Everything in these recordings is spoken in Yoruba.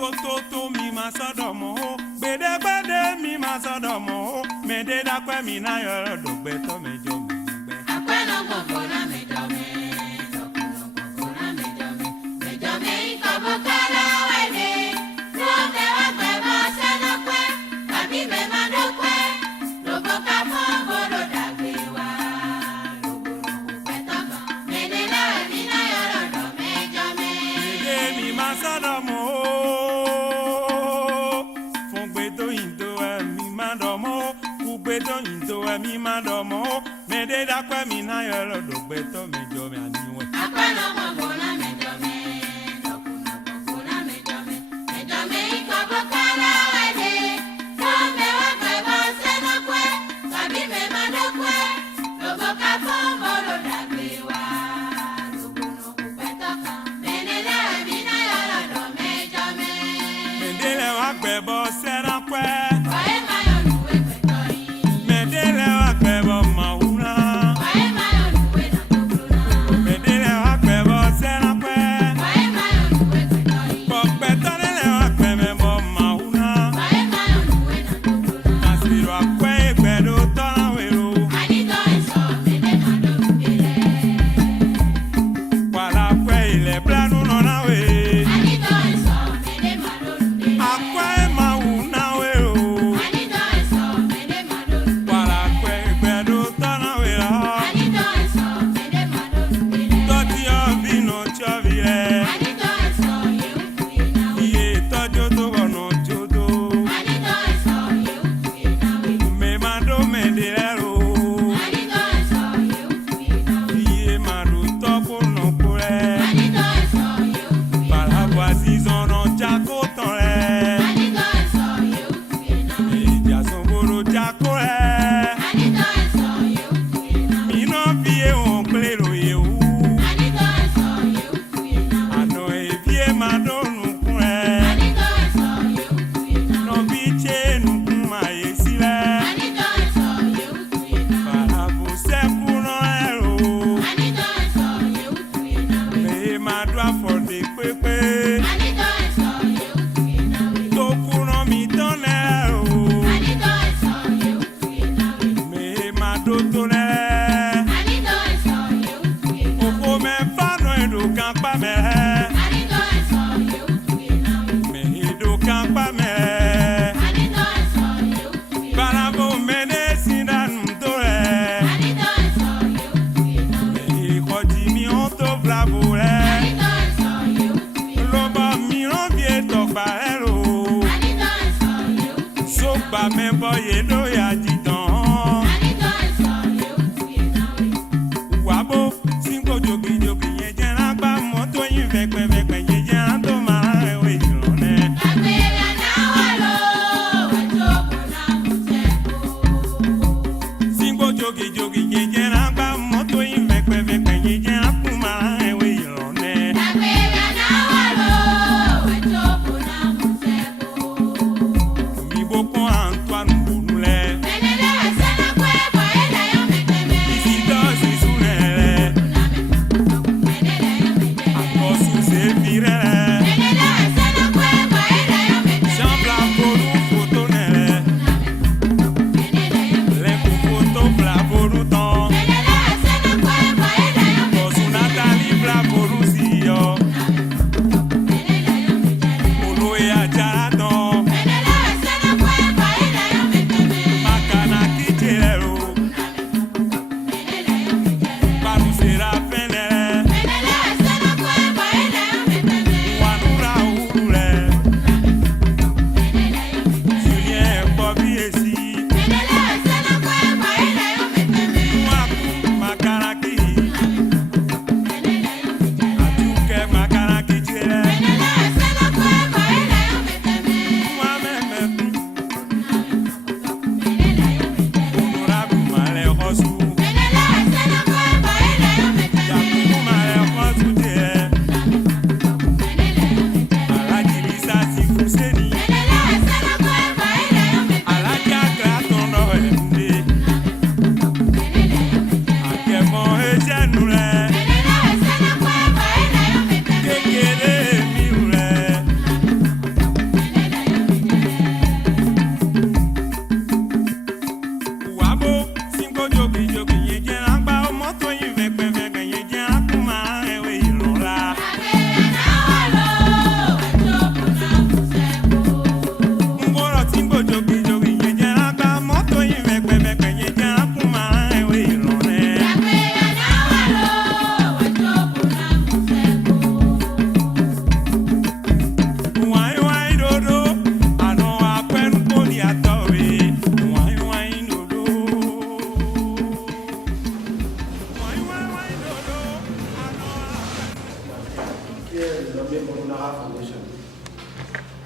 toto mi ma sọ́dọ̀ mọ́ o gbèdégbèdé mi ma sọ́dọ̀ mọ́ o mèdè dápẹ́ mi náà yọrọ dògbé tó mi jọ mi gbẹ. Apẹ́nà gbogbo náà mi jọ mi, tọkùnà gbogbo náà mi jọ mi, mẹjọ mi ìkọ̀bọ̀ kálá wẹ̀dẹ̀, wọ́n tẹ wá pẹ́ bọ́ sẹ́nu pẹ́, tàbí bẹ́ẹ̀ máa dọ́pẹ́, lóko ká fún bọ́dọ̀ dàgbé wá, lóko pẹ́ tọkàn, mèdè láwẹ̀ mi náà yọrọ dọ̀ mẹjọ mi. Mèdè mi ma sọ́dọ̀ mọ́ o fún gbèdó ìdó ẹ̀mí má dọ̀ mọ́ o kú gbèdó ìdó ẹ̀mí má dọ̀ mọ́ o mèdè dápẹ́ mi náà yọrọ dògbé tó mi jọ mi àníwẹ̀. Apẹ́nà gbogbo náà mi jọ mi, tọkùnà gbogbo náà mi jọ mi, mẹjọ mi ìkọ̀bọ̀ kálá wẹ̀dẹ̀, wọ́n tẹ wá pẹ́ bọ́ sẹ́nu pẹ́, tàbí bẹ́ẹ̀ máa dọ́pẹ́, lóko ká fún bọ́dọ̀ dàgbé wá, lóko pẹ́ tọkàn, mèdè láwẹ̀ mi náà yọrọ dọ̀ mẹjọ mi. Mèdè lẹ wá gbẹ̀bọ sẹ́rápẹ́. Wàyé máa yọ lùwẹ̀ pẹ̀tọ́ yìí. Mèdè lẹ wá gbẹ̀bọ màwúrà. Wàyé máa yọ lùwẹ̀ nà gbogbo náà. Mèdè lẹ wá gbẹ̀bọ sẹ́rápẹ́. Wàyé máa yọ lùwẹ̀ pẹ̀tọ́ yìí. Pọ̀pẹ́tọ́ lẹ wá gbẹ̀bọ màwúrà. Wàyé máa yọ lùwẹ̀ nà gbogbo náà. Àsìrò àpẹ́ ìgbẹ̀dọ̀ tọ́nà wèrò. Àdìtọ̀ ẹ̀sọ́ mẹ́lẹ́ máa lókè rẹ̀. Wàlà àpẹ́ ilẹ̀ bílánú nọ̀nà wè. Àdìtọ̀ ẹ̀sọ́ mẹ́lẹ́ máa lókè rẹ̀. Àpẹ́ màwúrà.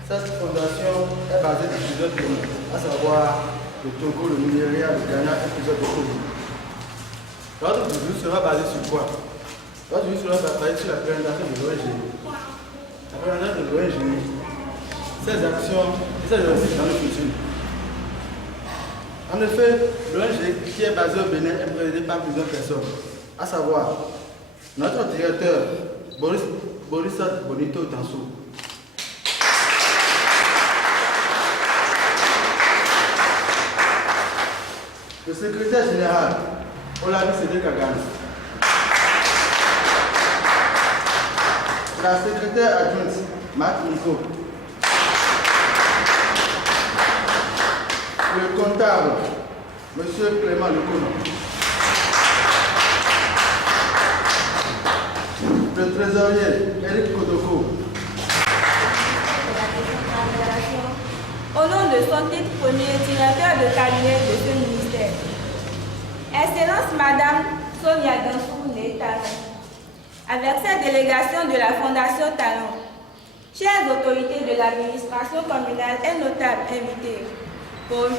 Cette fondation est basée sur plusieurs pays, à savoir le Togo, le Nigeria, le Ghana et plusieurs autres pays. L'ordre du jour sera basé sur quoi? L'ordre du jour sera basé sur la présentation de l'ONG. La présentation de l'ONG, ses actions et ses objectifs dans le futur. En effet, l'ONG qui est basée au Bénin est présidée par plusieurs personnes, à savoir notre directeur Boris Bonito Tansou. Le secrétaire général, Olabi Cédric Kagame. La secrétaire adjointe, Marc Nico. Le comptable, M. Clément Lecono. Le trésorier, Eric Kodoko. Au nom de son titre premier, directeur de cabinet de ce ministère. Excellence Madame Sonia Dansou Talon, avec cette délégation de la Fondation Talon, chères autorités de l'administration communale et notables invités, pour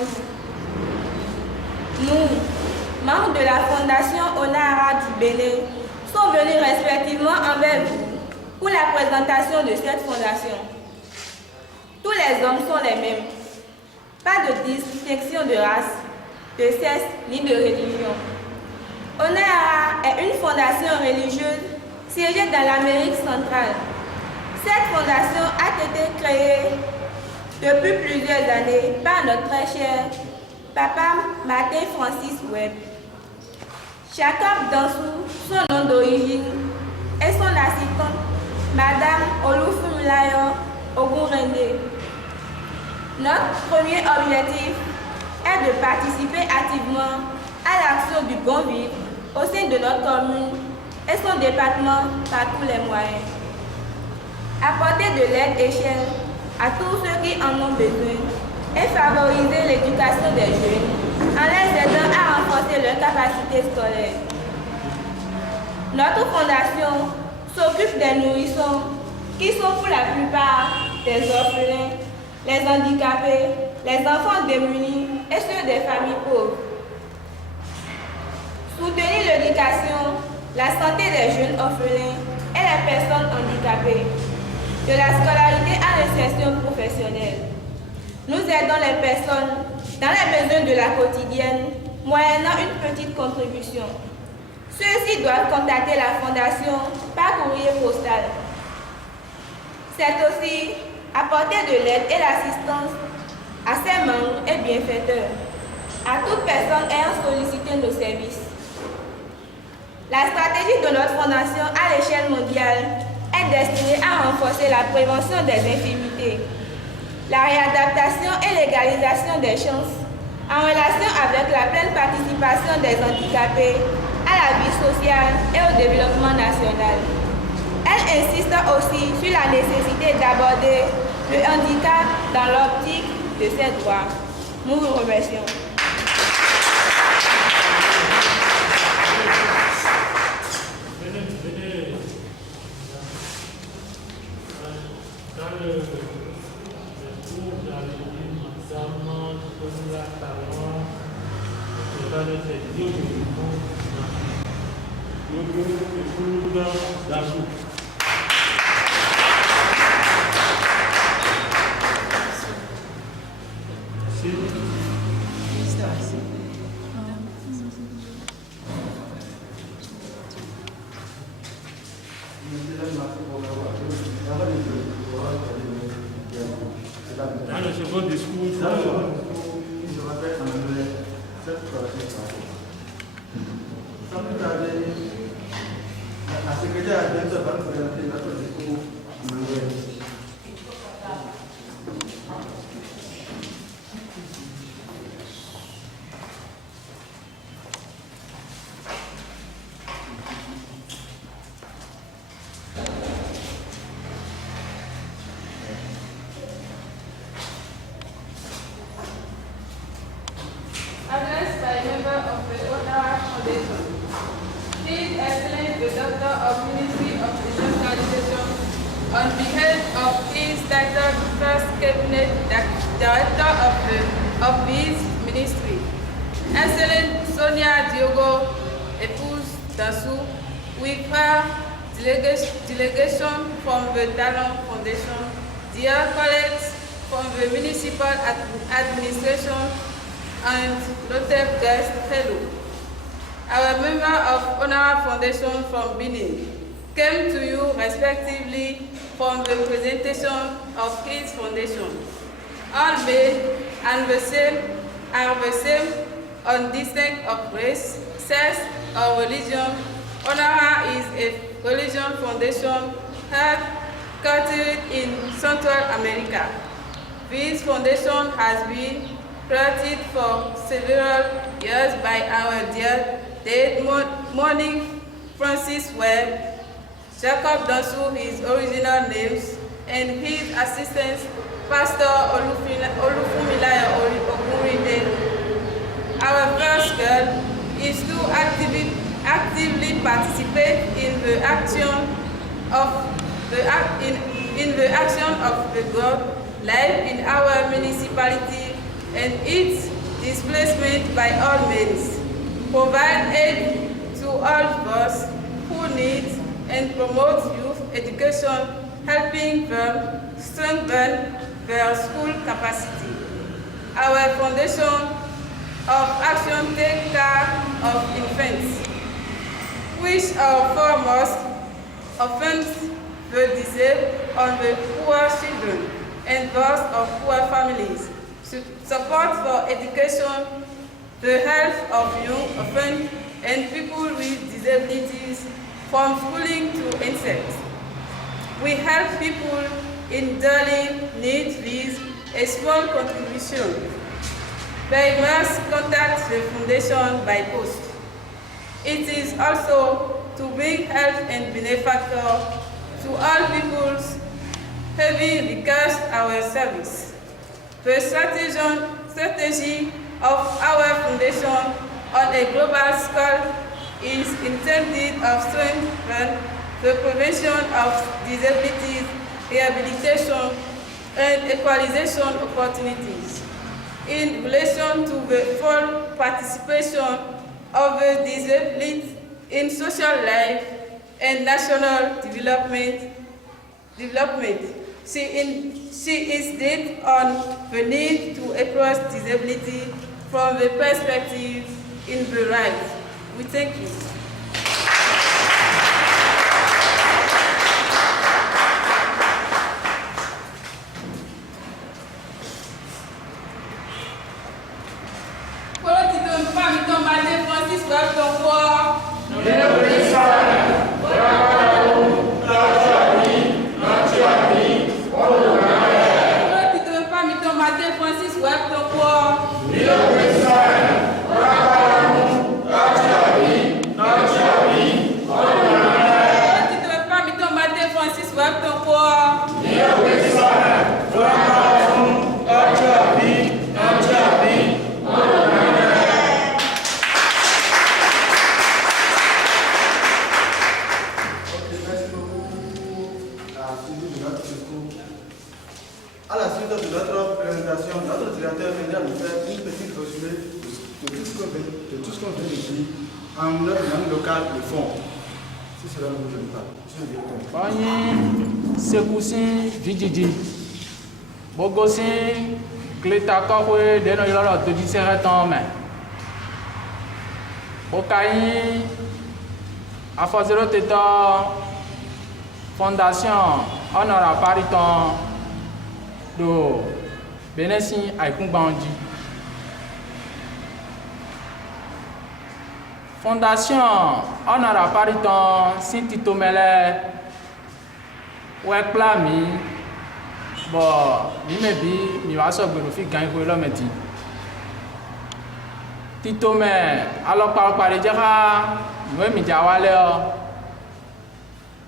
nous, membres de la Fondation Onara du Bénin, sont venus respectivement envers vous pour la présentation de cette fondation. Tous les hommes sont les mêmes. Pas de distinction de race, de sexe ni de religion. Onara est une fondation religieuse siégée dans l'Amérique centrale. Cette fondation a été créée depuis plusieurs années par notre très cher Papa Martin Francis Webb. Jacob Dansou, son nom d'origine, et son assistante, Madame Olufumlayo Ogunrende. Notre premier objectif est de participer activement à l'action du bon vivre au sein de notre commune et son département par tous les moyens. Apporter de l'aide échelle à tous ceux qui en ont besoin et favoriser l'éducation des jeunes en les aidant à renforcer leurs capacités scolaires. Notre fondation s'occupe des nourrissons qui sont pour la plupart des orphelins, les handicapés, les enfants démunis et ceux des familles pauvres. Soutenir l'éducation, la santé des jeunes orphelins et les personnes handicapées, de la scolarité à l'insertion professionnelle. Nous aidons les personnes dans les besoins de la quotidienne, moyennant une petite contribution. Ceux-ci doivent contacter la Fondation par courrier postal. C'est aussi apporter de l'aide et l'assistance à ses membres et bienfaiteurs, à toute personne ayant sollicité nos services. La stratégie de notre fondation à l'échelle mondiale est destinée à renforcer la prévention des infirmités, la réadaptation et l'égalisation des chances en relation avec la pleine participation des handicapés à la vie sociale et au développement national. Elle insiste aussi sur la nécessité d'aborder le handicap dans l'optique de ses droits. Nous vous remercions. Dans le second discours, je rappelle en anglais cette collaboration. Sans plus tarder, la secrétaire adjointe va nous présenter notre discours en anglais. Addressed by a member of the Onara Foundation. His Excellency the Doctor of Ministry of Education, on behalf of his titled First cabinet director of his ministry. Excellent Sonia Diogo, épouse Dansou, with her delegation from the Talon Foundation, dear colleagues from the municipal administration, and notable guest fellow. Our member of Honor Foundation from Benin came to you respectively from the presentation of his foundation. All men are the same undistinct of race, sex, or religion. Honor is a religion foundation headquartered in Central America. This foundation has been created for several years by our dear dead mourning Francis Webb, Jacob Dansou, his original names, and his assistant, Pastor Olufunmilayo Ogunrinde. Our first goal is to actively participate in the action of the God life in our municipality and its displacement by all means. Provide aid to all those who need and promote youth education, helping them strengthen their school capacity. Our foundation of action takes care of infants, which are foremost offense the disabled and the poor children and those of poor families. Support for education, the health of young orphans and people with disabilities from schooling to insects. We help people in daily need with a small contribution. They must contact the foundation by post. It is also to bring help and benefactor to all peoples having request our service. The strategy of our foundation on a global scale is intended to strengthen the prevention of disabilities, rehabilitation, and equalization opportunities in relation to the full participation of the disabled in social life and national development. She is dead on the need to approach disability from the perspective in the right. We thank you. À la suite de notre présentation, notre directeur viendra nous faire une petite résumé de tout ce qu'on vient de dire en notre langue locale de fond. Si cela ne vous gêne pas. Monsieur le directeur. Bonjour, Sekousin Vijiji. Bogosin, Cléta Kohwe, Denoyolo, de 17 ans. Bokaï, Afazero Teta, Fondation, Honora Pariton. Do Benesi Aikungbanji. Fondation Honora Pariton Sinti Tomele Wekpla mi bo mi mebi mi wa so gbero fi gan ko lo meti Titome alopa pare jeha we mi jawale o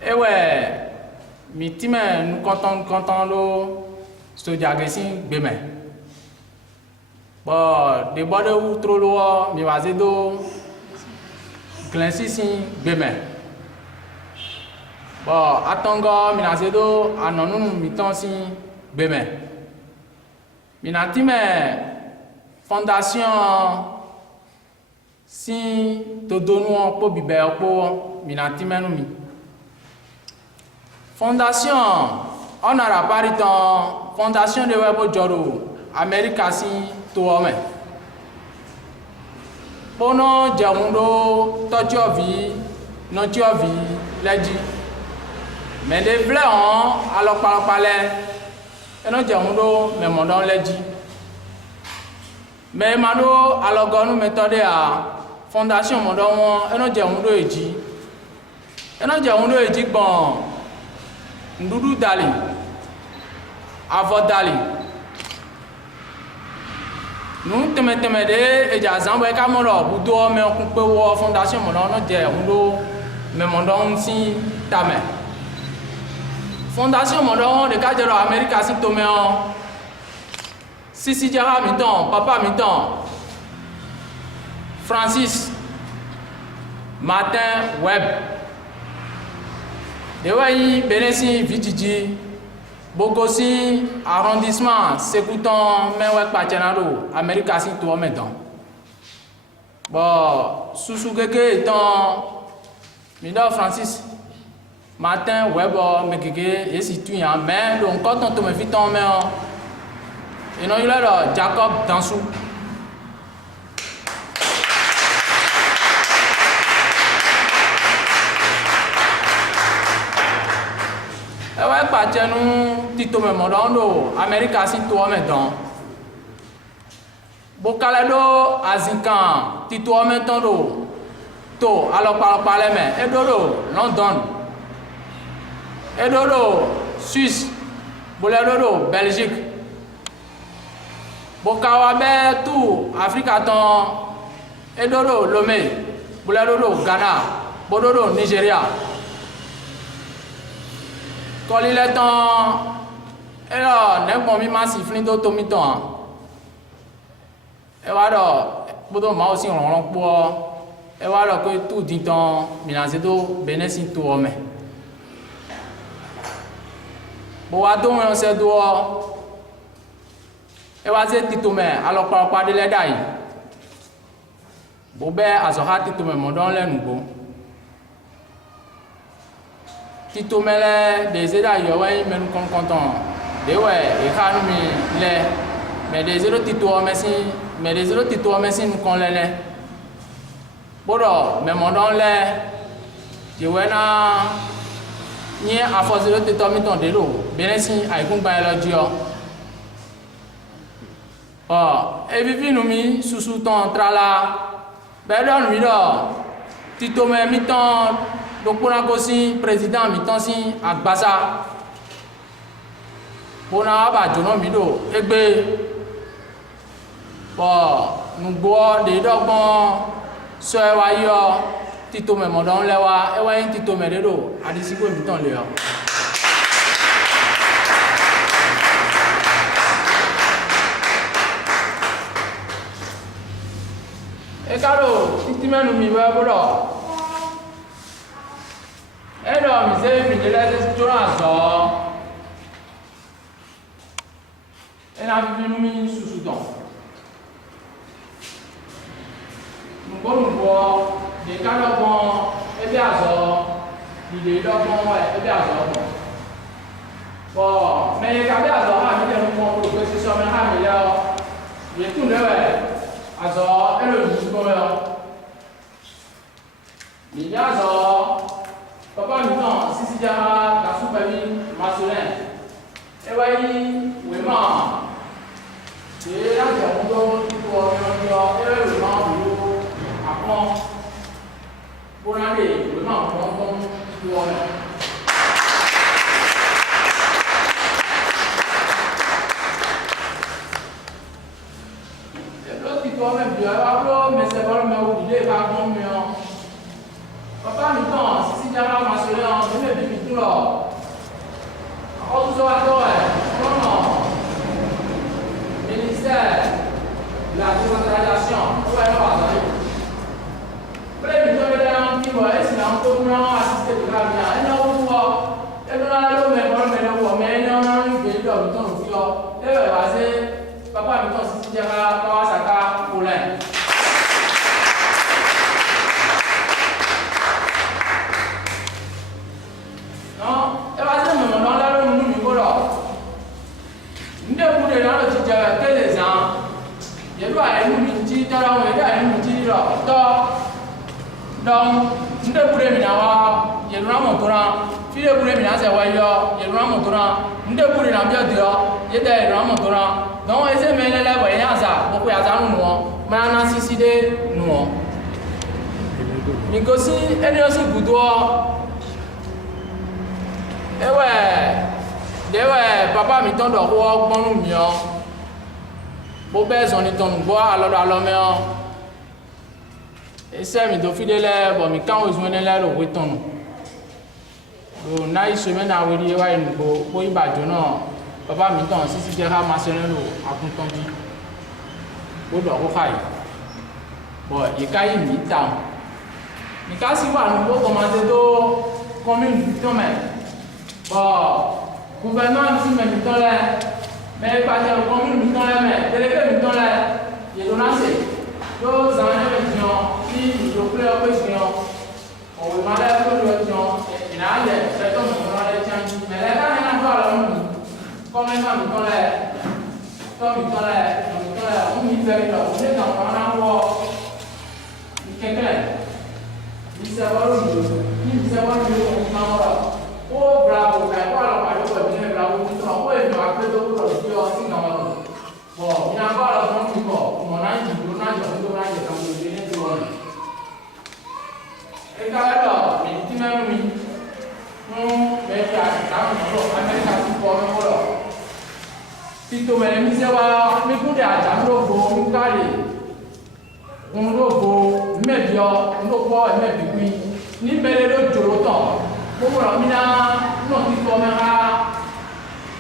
ewe mi time nu konton lo soja gesin gbeme bo de bode wu trolo mi wazedo glensisin gbeme bo atongo mi nazedo anonu mi tonsin gbeme minatime fondation si todonu po bibe po minatime no mi fondation on a pariton fondation de webo joro America si to ome bono jamundo tojovi no jovi leji mais de vle on alors parler eno jamundo me mondon leji mais mano alogonu méthode a fondation mondon eno jamundo eji bon ndudu dali avodali nous teme de eja zambo e ka mo lo budo me okun pe wo fondation mo no je undo me mo don si tame fondation mo don de ka jero America si to me on sisi jara mi don papa mi don Francis Martin Webb de wayi benesi vitiji Bogosi arrondissement Sekouton Menwek Pachenado America si to medan bon Soussou Gege étant Mido Francis Martin Webo Megege et situé en main donc quand on te me vite en main et non il a Jacob Dansou ewe kpatenu tito me modondo America si to me don bokale do azikan tito me tondo to alopale me edodo London edodo Suisse boledodo Belgique bokawa be tout Africa ton edodo Lomé boledodo Ghana bododo Nigeria quand il est temps et là n'est pas mis massif flindo tomiton et voilà bodo ma aussi on pour et voilà que tout dit temps minazedo benesi to homme bo ado on se do e wa ze titome alors pa de le dai bo be azoha titome modon le nugo tito mele des états yowen men content de ouais et kan mi le mais des zéro tito merci nous kon le bodo mais mon don le je wena ni a force de tito mi ton de lo benesi ai kun ba lo dio e vivi nous mi susu ton trala be don mi do tito me mi ton donc pour aussi président mitansi agbasa bona ba jono mido egbe bo nugbo de dogbon so e wa yo tito me modon lewa e wa yin tito me dedo adisigo mitan le yo e karo titimenu mi ba bodo alors, mes amis, de la restauration, elle a vu sous Soudan. Nous allons voir des calabons et des azors, des lobons et des azors. Bon, mais les azors, il y a un peu de précision, mais il y a tout le azor et le muscle. Les azors. Papa mi non sisi jara ka supami masculin e wai we ma e la jamundo ko yo e we ma bu apon bonade we ma bon tu o e lo ti to me bi a me se bol me o di le ba bon mi o papa mi non sisi jara masculin on me bi tout là on se va comment ministère de la décentralisation ouais non va premi to le dan ti wa esi na ko na assiste de la bien e no wo e no na lo me no me no wo me no na ni be do to fi o e be wa se papa mi tɔn sisi jaka pawa saka Paulin. Non, e va se mo non la lo nu mi ko lo. Nde bu de na lo ti jaka tele zan. Ye do ai nu mi ti ta la mo ye ai nu ti lo to. Donc, nde bu de mi na wa ye do na mo to na. Fi de bu de mi na se wa yo, ye do na mo to na. Nde bu de na bi o dio, ye de do na mo to na. Donc, ese me le wa ya za, bo ko ya za nu no. Ma na sisi de nu. Mi ko si eni o si gudo. Ewe, dewe papa mi ton do ko gbonu mi o. Bo be zo ni ton bo alo me o. Ese mi do fidele bo mi kan o zo ne le ro we ton. Do na iso me na we ri wa inu bo ibajo na. Papa mi ton sisi je ha ma se le lo akun ton bi. Bo do ko kai. Bo ikai mi ta. Mi ka si wa nu bo commande do commune to me. Bon, gouvernement ici mais mi-temps là, mais pas de commune mi-temps là, mais délégué mi-temps là, il est donné. Donc, ça en est question, si je voulais une question, on vous demande une question, il y a des personnes qui vont aller tiens, mais là, il y a encore là, comme mi-temps là, comme mi-temps là, on m'y fait là, on est dans un endroit, quelqu'un, il sait pas où il sait pas où il est. Oh bravo, kai kwa la pa yo ko ni bravo ni so ko e ma pe do ko ti o si na ma. Bo, ina ba la mo ni ko, mo na ji do na jo do na je tam do ni do ni. E ka la do, ni ti na mi. Me ta ta mo lo, America ti ko mo lo. Ti to me mi se wa mi ku de aja ro bo mi ka le. Un ro bo me bio, ndo ko e me bi ku. Ni bele do joro ton. Gbogbo ọ̀rọ̀ mi náà ti kọ́ mẹ́ra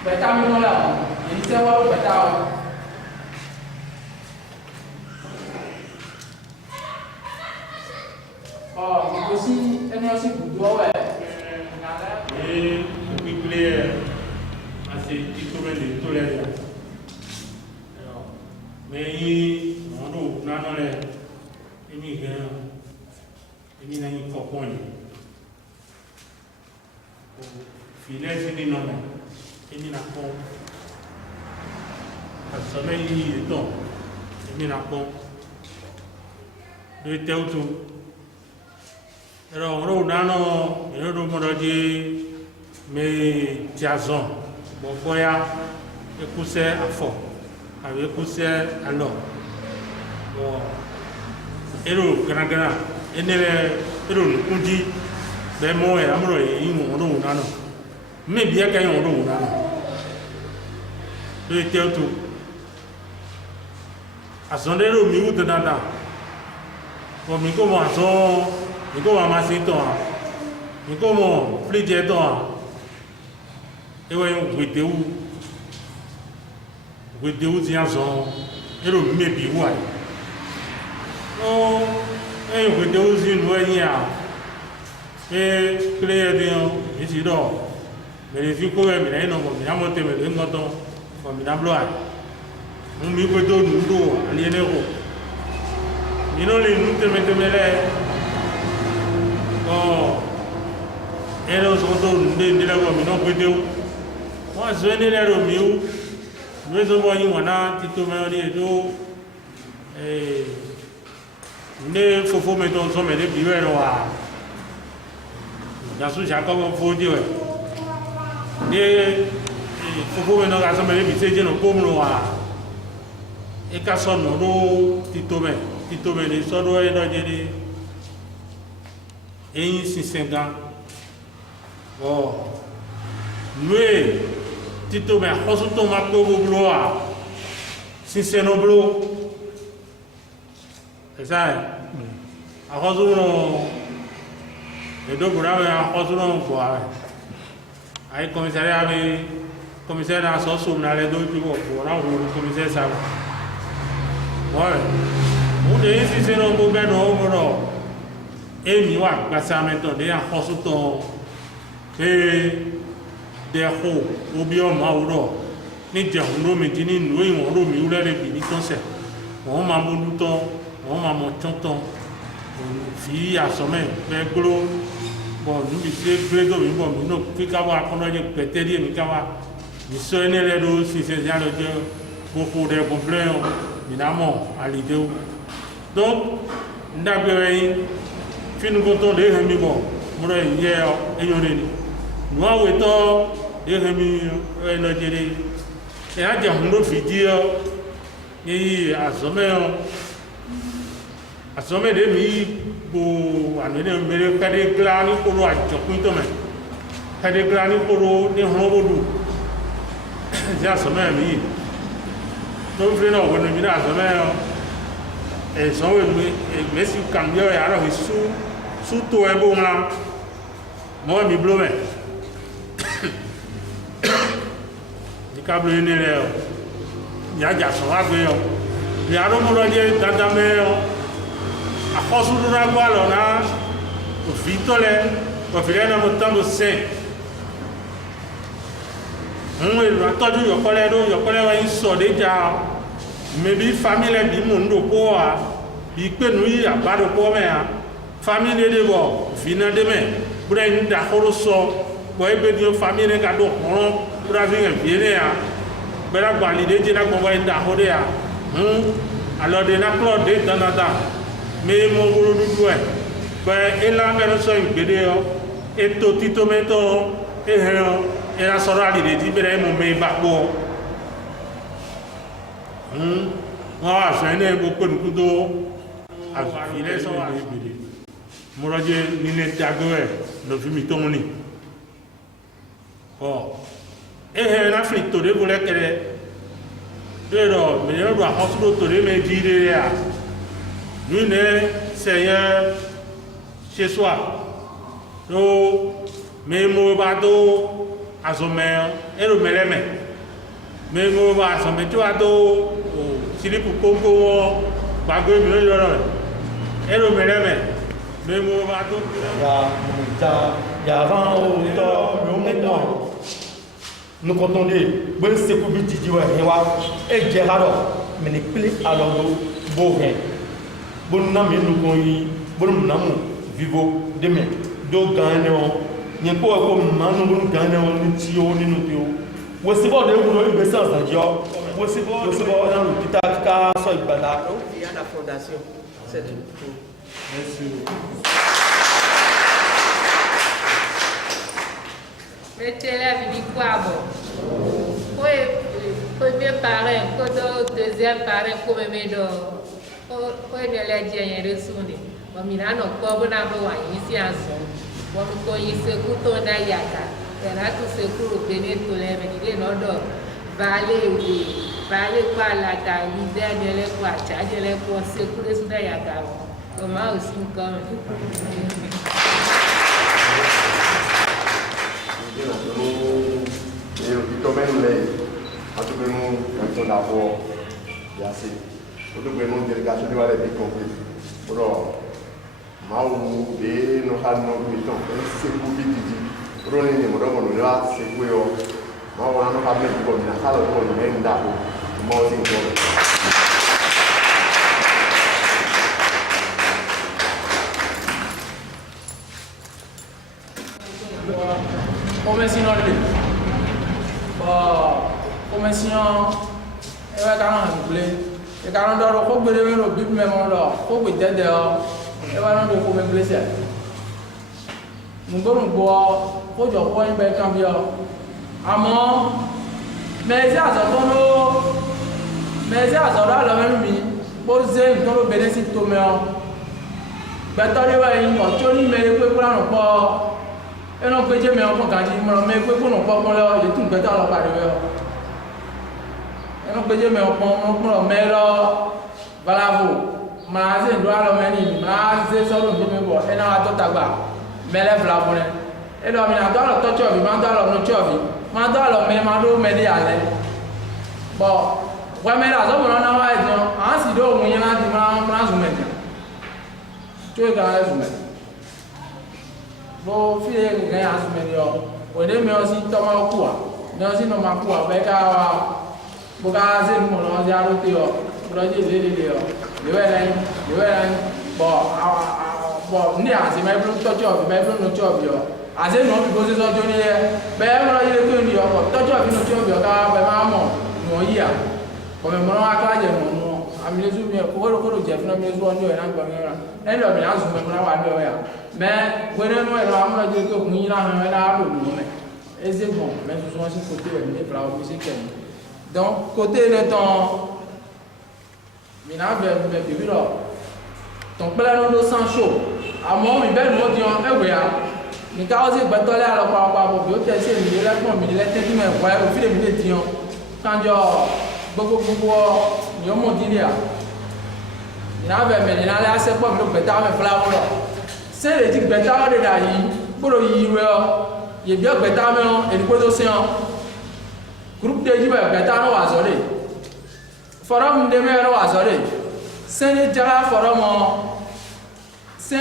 bẹ̀tà mi lọ́la èyí tẹ́ wọ́n bẹ̀tà o. Gbogbo sí ẹni ọ̀sìn gbùdú ọ̀wẹ̀. Ee gbígbé ẹ̀ àti ìtòmẹ̀ lè tó lẹ̀ yà. Mẹ́yìn mọ́tò nánà rẹ̀ ẹni gan ẹni náà yín kọ̀ọ̀kan yìí. Filé sini nome, ini nak pon. Asal ni itu, ini nak pon. Doi tahu tu. Orang nano, ini orang meraji me jazon, boya, ekuse afo, abe ekuse alo. Ero gara-gara, ini ero kunci. Bẹ́ẹ̀ mọ́ ẹ̀ amúrò èyí wọ̀n ọdún náà mẹ́bí ẹ́kẹ́ yìí ọdún náà lórí tẹ́ tó àsọ̀ndẹ́rò mi wú tó dáadáa wọ́n mi kó mọ̀ àsán mi kó mọ̀ àmásí tán à mi kó mọ̀ fílíjẹ́ tán à ẹwẹ́ gbèdéwú ti yàn sàn ẹrò mi mẹ́bí wú àyè ẹ̀yìn gbèdéwú sí ìlú ẹ̀yìn à clear dia isi do verifico e mi no mi amo te me ngoto ko mi nablo ai mi ko do nudo ali ne ko mi no le nu te me le oh ero so do nde la ko mi no ko de wa zo ne le ro mi u mi zo mo yin wana ti to me ri do ne fofo me don so me de bi we ro wa yasu chako fo di we de fofo we no ga so me bi se je no ko mu wa e ka so no do tito me ni so do e do je ni eyin sisenga o nwe tito me ho so to ma ko blo wa siseno blo esa a ho so no edo bravo ya ozuno kwa ai commissaire na so so na le do ti ko na wo commissaire sa wa o de si se no go be no mo no emi wa pasamento de ya hosuto e de ho obi o ma wo ní jẹun lómi tí ní ìlú ìwọ̀n lómi wúlẹ̀ rẹ̀ bì ní tọ́sẹ̀ wọ́n máa mọ́lú tán wọ́n máa mọ́ tán tán fi àsọmẹ́ bẹ́ẹ̀ gbóló bọ̀ níbi tí gbégbó mi bọ̀ mí náà fi káwá akọ́nọ́jẹ pẹ̀tẹ́lì èmi káwá mi sọ ẹni rẹ̀ ló sì ṣe ṣe àlọ́ jẹ́ gbogbo rẹ̀ gbogbo rẹ̀ mìíràn àlìdéwò donc ndàgbẹ̀rẹ̀ yín fínúkótó lè hẹ́mi bọ̀ múlò ìyẹ́ ẹ̀yọ́ rẹ̀ ni nùwà wẹ̀tọ́ lè hẹ́mi ẹ̀nọ́jẹ̀rẹ̀ ẹ̀ ajá hun ló fi jí ọ yìí àsọmẹ́ lè mi bo ànínú mẹ́rẹ́ kẹ́dẹ́ gíla ní kóró àjọpín tó mẹ́ kẹ́dẹ́ gíla ní kóró ní hànwódù sí àsọmẹ́ mi yìí tó ń fi náà wọ́n mi ní àsọmẹ́ ẹ̀sánwó ìgbésí kàmbíọ́ ẹ̀ àrọ̀ fi sútó ẹbó ńlá mọ́ mi bló mẹ́ ní kábílẹ̀ ní rẹ̀ ọ̀ ìyájà sọ wá gbé ọ ìyàrá mọ́lọ́jẹ́ dáadáa mẹ́ ọ àkọsùdúrà gbọ́ àlọ́ náà òfin tọ́lẹ̀ òfìlẹ́ náà mo tán mo sẹ́ ń èlò àtọ́jú yọ̀kọ́lẹ́ wáyé sọ̀ déjà mẹ́bí famílẹ̀ bí mò ń dò kó wa bí pẹ̀lú yìí àbádò kó mẹ́ ya famílẹ̀ dé bọ̀ òfin náà dé mẹ́ búrẹ́ ń dàkóró sọ bọ́ ebe ní famílẹ̀ ká dò kọ́rọ́ búrẹ́ fi hàn bí ẹ̀ ya bẹ́ẹ̀ gbọ́ àlìdé jẹ́ náà gbọ́ wáyé dàkó dé ya alọ́dẹ náà kúrò dé dánadáa mẹ́ mọ́ wúrú dúdú ẹ̀ bẹ́ẹ̀ ilá mẹ́rin sọ ìgbédé ọ ètò títómẹ́tọ́ ẹ̀hẹ́ ọ ẹ̀rá sọ̀rọ̀ àlìdé tí bẹ́ẹ̀ mọ̀ mẹ́ bá pọ̀ wọ́n wá sọ ẹni ẹgbẹ́ pẹ̀lú tó àfilẹ́ sọ́wọ́ ìgbèdè mọ́rọ́jẹ́ nílẹ̀ dágọ́ẹ̀ lọ́fíìmì tó mú ní ọ̀ ẹ̀hẹ́ náfì tòdé bọ́lẹ̀ kẹrẹ lẹ́rọ mẹ́rẹ́rọ àkọsílò tòdé mẹ́jì rẹ̀ à nílẹ̀ sẹ̀yẹ ṣesúà tó mẹ́mọ́ bá tó àzọmẹ́ ẹ̀rọ mẹ́rẹ́mẹ́ mẹ́mọ́ bá àzọmẹ́ tó wá tó silipu kónkó wọn gbàgbé mìíràn yọrọ rẹ ẹrù mẹrẹmẹ mẹmú bá tó yàrá òótọ́ mẹ́tọ́ nukọtọ́ndé gbé sekú bí jìjì wẹ̀ ní wa ẹ jẹ́ ládọ̀ mẹ́ni pílẹ̀ alọ́dọ̀ bó hẹ̀ bó nà mí nukọ yìí bó nà mú vivo dèmẹ̀ dó gan ní ọ ní kó ẹ̀kọ́ mmanú bó gan ní ọ ní tí ó nínú tí ó wọ́n sì bọ́ ọ̀dọ̀ ìwúlò ìgbésẹ̀ ọ̀sànjọ́ wọ́n sì bọ́ ọ̀dọ̀ kíkà sọ ìgbàlá. Il y a la fondation, c'est tout. Merci. Mettez-la vini quoi bon. Premier parrain, deuxième parrain, comme médo. Quoi ne l'a dit rien de sonné. Bon, il a non pas bon à voir ici en son. Bon, quand il se couteau n'a yaka. Et là tout se coule au bénéfice de l'avenir de notre Vale kwa la ta l'idée de les quoi, charger les quoi, secourir sous la yaga. Comment aussi comme. Et le domaine là, en tout cas nous, quand on a voir, il y a assez. En tout cas nous, délégation de la République compris. Alors, Maou, et nous allons nous mettons, c'est pour vite dit. Pour nous, nous allons nous là, c'est pour eux. Maou, on a nous pas mettre comme la salle pour nous mettre d'accord. Convention e wa kan han ble e kan do ko gbere we ro bib me mo lo ko gbe dede o e wa no do ko me ble se mo go ko jo ko yin be kan bi o àmọ́ mezi azoto no mezi azoto lo menu mi bo ze nto lo bene si to me o betori wa yin o to ni mere pe kura no po eno peje me o ko gaji mo me pe ko no po ko lo ye tun beta lo pare we o eno peje me o po mo ko me lo balavo ma ze ndo alo me ni ma ze so lo mi me bo ena wa to tagba mele vla bo ne eno mi na do lo to chovi ma do lo no chovi ma do lo me ma do me di ale bo wa me la zo mo na wa e jo an si do mu yin la di ma zu me to ga la zu me bo fi e ga ya zu me yo o de me o si to ma ku a ne o si no ma ku a be ka wa boka ze nu mo no ze aro te o bro je le o le we bo ni a se mai bro to job mai bro no job yo a se no bi go se so jo ni e be mo ye ko ni o to job no job yo ka be ma mo no yi a ko me mo no aka je mo no amile zu mi ko je funa mi zu o ni o na gba mi ra e lo mi na zu me mo na wa do ya me we no e lo amro je ko kun yi na me na lo lu me eze bon mais souvent si côté ni bra o si ken donc côté le temps mina be bi lo ton pela no do san show amo mi be no di on ewe ya ni ka o se gbe to le alo pa bo bi o te se mi le pon mi le te ki me wa o fi le mi le di on kanjo gbogbo ni o mo di le a mina be me ni na le ase po mi lo gbe ta me fla wo lo se le ti gbe ta o de da yi gboro yi we o ye bi gbe ta me o e ni ko to se on groupe de ji be gbe ta no wa so le forum de me no wa so le se ni jara forum o se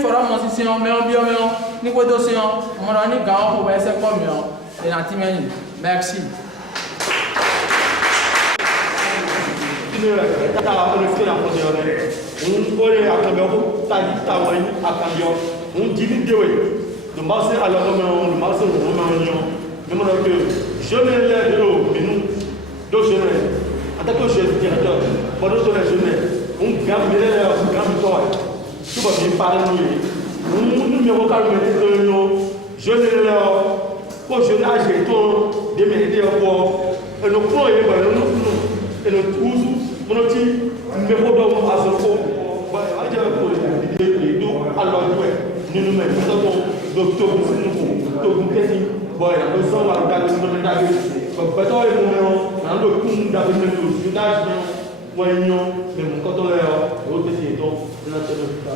forum o si se on me on bi o me on ni ko to se on mo ro ni ga o ko be se po mi on e na ti me ni merci ta la ko fi na ko yo ne un ko le akambe ko ta wa ni akambe un jibi de we do ma se ala ko me on do ma se o me on yo me mo no ke je ne le de o minu do je ne ata ko je directeur mo do to le je ne un gam me le o gam to tu ba mi parle nous un me ko ka me te no je ne le ko je na je to de me de ko e no ko e ba no e no tuzu monoti me ko do azoko ba aja ko de do alo we nínú me so to docteur sinu ko to gun keti boy na so wa da ko no da ko ba to e mo na do kun da be me do su da ni wa nyo me mo ko to le o te ti to na te do ta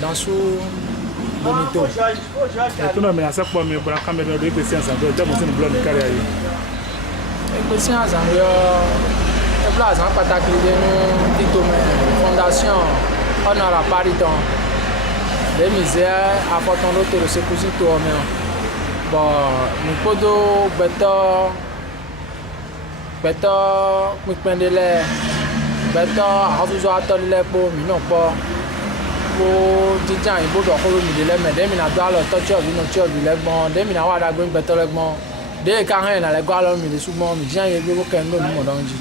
dans sous bonito tu no me asa kwa me bra kamera do ipesi ansa do jabo se no blog carry ayi ipesi ansa yo e place en pataki de no tito me fondation honor à Pariton de misère apportant l'autre de sécurité to me bon nous podo beto mi pendele beto azuzo atole po mi no po bo jijan ibo do ko mi de le me de mi na do alo to church no church le gbon de mi na wa da gbe beto le gbon de ka han na le gwa lo mi de sugbon mi jijan ye gbo ke ndo mi mo don ji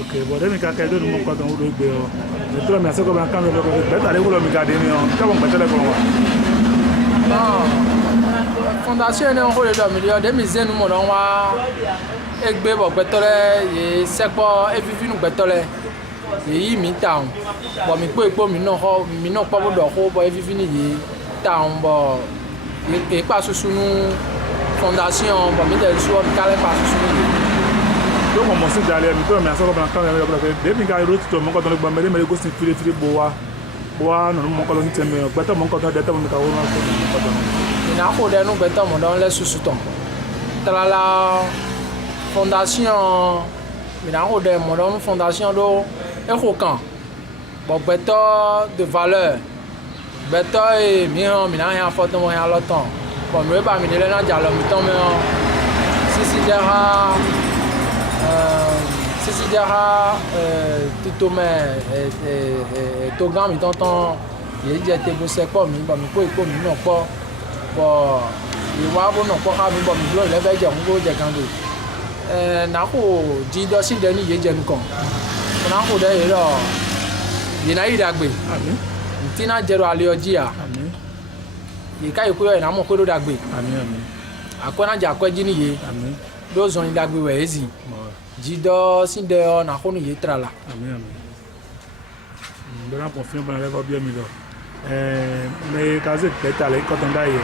okay bo de mi ka ke do mo ko don wo do gbe o e to mi ase ko ba kan lo ko beto le wo mi ga de mi o ka bon beto le ko wa non fondation ne ho le do mi de mi zenu mo don wa egbe bo beto le ye sepo e vivi nu beto le èyí mi town bo mi pe epo mi no po bodo ko bo evivi ni yi town bo e pa susu nu fondation bo mi de so mi kale pa susu ni do mo se dale mi to mi aso ko ban kan me ko de mi ga road to mo ko don gba me go sin fire bo wa no mo ko lo nteme beto mo ko don de to mi ka wo na ko don ina ko de nu beto mo don le susu ton trala fondation ina ko de mo don fondation do erokan bon beto de valeur beto e mi han mi na yan foto mo yan lotan bon me ba mi le na ja lo mi ton me Sisi Diarra Titome Togan mi tonton ye je te bo se po mi bo mi ko ipo mi no po bo iwa bo no po ha mi bo mi lo le be je ngo je kan do na ko ji do si de ni ye je nkan na ko de ye lo ye na ida gbe amen tina jero ale oji a amen ye ka iko yo na mo ko do dagbe amen amen akona ja ko ji ni ye amen do zon ida gbe we ezi jido si de na ko ni ye trala amen amen ndona confiance ba le bien mi lo mais kaze beta le ko ton da ye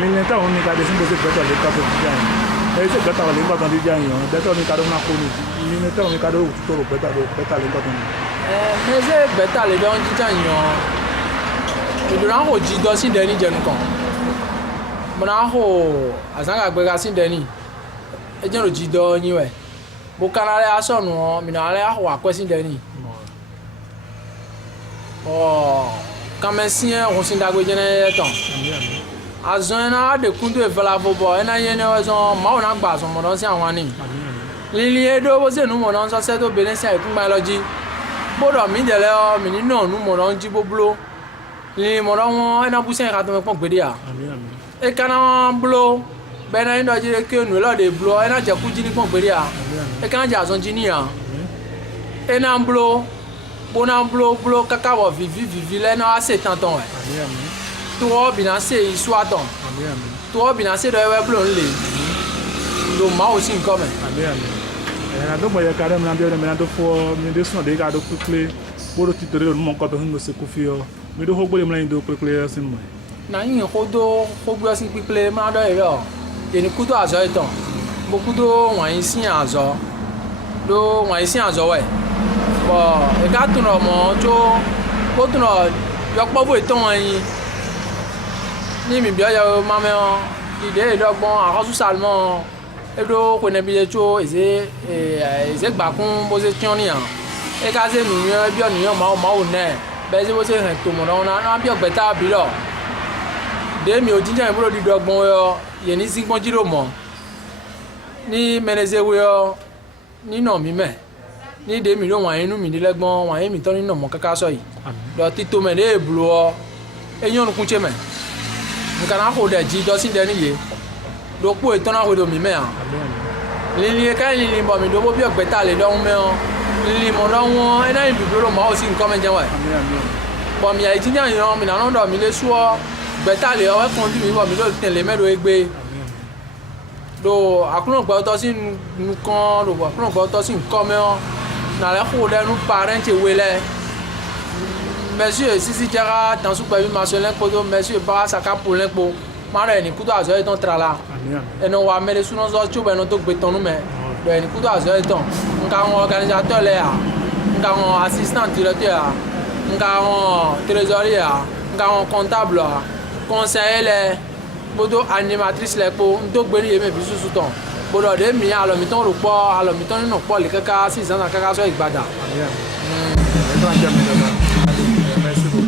ni lenta on ni ka de sin bo se beta le ka to ja e se beta le ko ton di ja yan beta ni ka do na ko ni lenta on ni ka do to beta le ko ton mais se beta le don di ja yan ìdúrà kò jí dọ́ sí dẹ́ni jẹnu kan mọ̀nà kò àsáǹgà gbẹ̀gà sí dẹ́ni ẹjẹ́ ló jí dọ́ yín wẹ̀ bó kára rẹ̀ asọ̀nù ọ́ mìíràn rẹ̀ kò àpẹ́ sí dẹ́ni kàmẹ́sí ẹ̀ kò sí dàgbé jẹ́ ẹ̀ tán azɔn yẹn náà adekun tó efela fobɔ ɛna yẹn ní ɛsɔn maawo náà gba azɔn mɔdɔn sí àwọn ni lili edo bó se nu mɔdɔn sɔsɛ tó bene sí àyíkú gba lɔ dzi gbɔdɔ mi dɛ lɛ ɔ mi ní nɔ nu mɔdɔn dzi boblo lili mɔdɔn wọn ɛna busɛn ka tɛmɛ kpɔn gbedi a ekana blo bɛna yín dɔ dzi eke nu lɔ de blo ɛna dze ku dzi ní kpɔn gbedi a ekana dze azɔn dzi ní a ɛna blo bona blo kaka wɔ vivi lɛ ɛna ase tantɔn wɛ. Toi bien assez soit ton toi bien assez de blon le do ma aussi comme amen na do moya kare na bio na do fo mi de so de ga do kukle bo do titore no mo ko to no se kufio mi do hogbo le mla do kukle asin mo na yin ko do hogbo asin kukle ma do e yo de ni kudo azo eton bo kudo wan yin sin azo do wan yin sin azo we bo e ka tun mo jo bo tun yo po bo eton yin ni mi bia yo mame o ide dogbon akosu salmon edo ko ne bi ejo eze gba kun bo se tion ni an e ka se nu yan bi oni yan ma o ne be se bo se han to mo na bi ogbeta bi lo de mi o jinja iburo di dogbon yo ye ni sigbon jiro mo ni meneze we yo ni no mi me ni de mi lo wan inu mi ni legbon wan mi to ni no mo kaka so yi do ti to me de blo eyan kun che me nkana ko de ji do sin de ni ye do po eton na ko do mi me an lili ka lili bo mi do bo bi ogbeta le do me o lili mo do won e na ibi do ma o si nkan me je wa bo mi ai jinja yan mi na no do mi le su o gbeta le o kon di mi bo mi do tele me do egbe do akuno gba to si nu kan do akuno gba to si nkan me o na le ko de nu parent we le Monsieur Sisi Diarra dans sous baby Marcelin Kodo monsieur Bara Saka pour l'impo mara ni kudo azo eton trala e no wa mele suno zo chuba no to gbeton nu me do ni kudo azo eton nka won organisateur le a nka won assistant directeur a nka won trésorier a nka won comptable a conseiller le bodo animatrice le po ndo gberi ye me bisusu ton bodo de mi alo mi ton ro po alo mi ton no po le kaka 6 ans kaka so igbada merci beaucoup.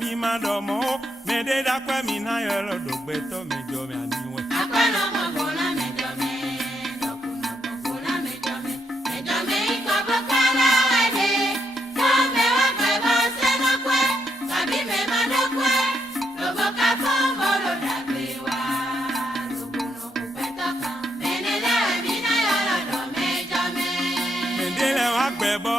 Mi ma domo délẹ̀ wá gbẹ̀bọ